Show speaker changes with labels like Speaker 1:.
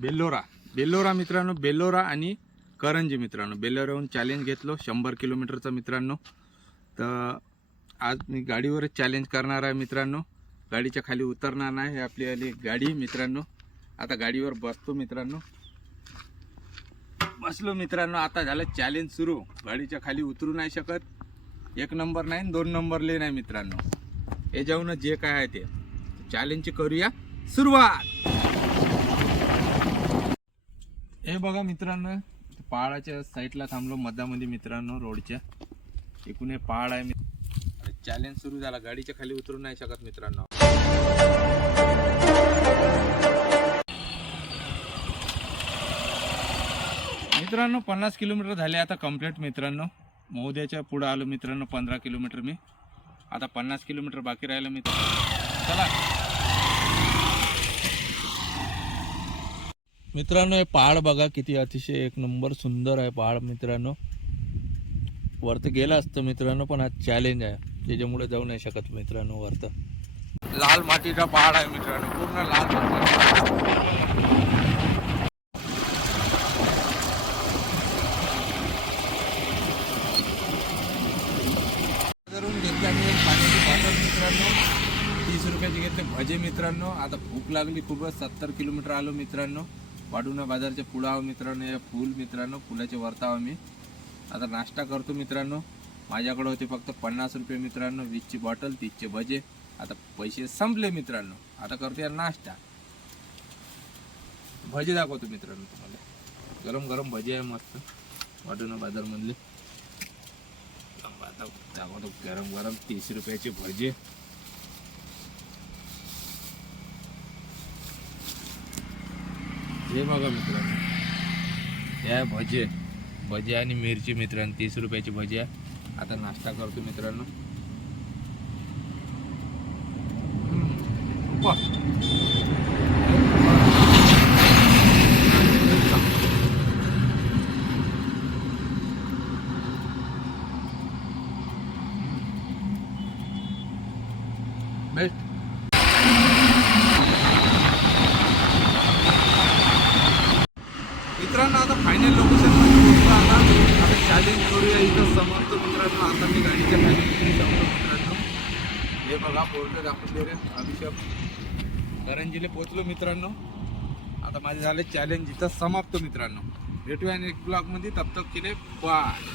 Speaker 1: बेल्लोरा. बेल्लोरा मित्रांनो बेल्लोरा आणि करंजी मित्रांनो. बेल्लोराहून चॅलेंज घेतलो शंभर किलोमीटरचा मित्रांनो. तर आज मी गाडीवरच चॅलेंज करणार आहे मित्रांनो. गाडीच्या खाली उतरणार नाही आपली आली गाडी मित्रांनो. आता गाडीवर बसतो मित्रांनो. बसलो मित्रांनो आता झालं चॅलेंज सुरू. गाडीच्या खाली उतरू नाही शकत. एक नंबर नाही दोन नंबरले नाही मित्रांनो. याच्याहून जे काय आहे ते. चॅलेंजची करूया सुरुवात. हे बघा मित्रांनो पहाडाच्या साईडला थांबलो मधामध्ये मित्रांनो रोडच्या. एकूण हे पहाड आहे. चॅलेंज सुरू झाला. गाडीच्या खाली उतरू नाही शकत मित्रांनो. मित्रांनो पन्नास किलोमीटर झाले आता कंप्लीट मित्रांनो. महोदयाच्या पुढं आलो मित्रांनो पंधरा किलोमीटर मी. आता पन्नास किलोमीटर बाकी राहिलं मित्र चला. मित्रांनो हे पहाड बघा किती अतिशय एक नंबर सुंदर आहे पहाड मित्रांनो. वरत गेला असतं मित्रांनो पण हा चॅलेंज आहे. त्याच्यामुळे जाऊ नाही शकत मित्रांनो वरत. लाल मातीचा पहाड आहे मित्रांनो पूर्ण लाल करून पाण्याची बॉटल मित्रांनो तीस रुपयाची घेतले. भजे मित्रांनो आता भूक लागली खूपच सत्तर किलोमीटर आलो मित्रांनो. वाडूना बाजारचे पुढं आहो मित्रांनो या फुल मित्रांनो फुलाचे वरता आहो मी आता नाश्ता करतो मित्रांनो. माझ्याकडे होते फक्त पन्नास रुपये मित्रांनो वीसची बॉटल तीसचे भजे. आता पैसे संपले मित्रांनो. आता करतो या नाश्ता. भजे दाखवतो मित्रांनो तुम्हाला. गरम गरम भजे आहे मस्त. वाडूना बाजारमधले. आता दाखवतो. गरम गरम तीस रुपयाचे भजे. हे बघा मित्रांनो. या भजे भजे आणि मिरची मित्रांनो तीस रुपयाची भजी आहे. आता नाश्ता करतो मित्रांनो. बेस्ट मित्रांनो आता फायनल लोकेशन पोहोचलो आता आता चॅलेंज करूया इथं समजतो मित्रांनो. आता मी गाडीच्या खाली मित्रांनो. हे बघा बोर्ड दाखवून दे रे अभिषेक करंजीला पोहोचलो मित्रांनो. आता माझे झाले चॅलेंज इथं समाप्त मित्रांनो. भेटूया एक ब्लॉगमध्ये. तब तक केले बाय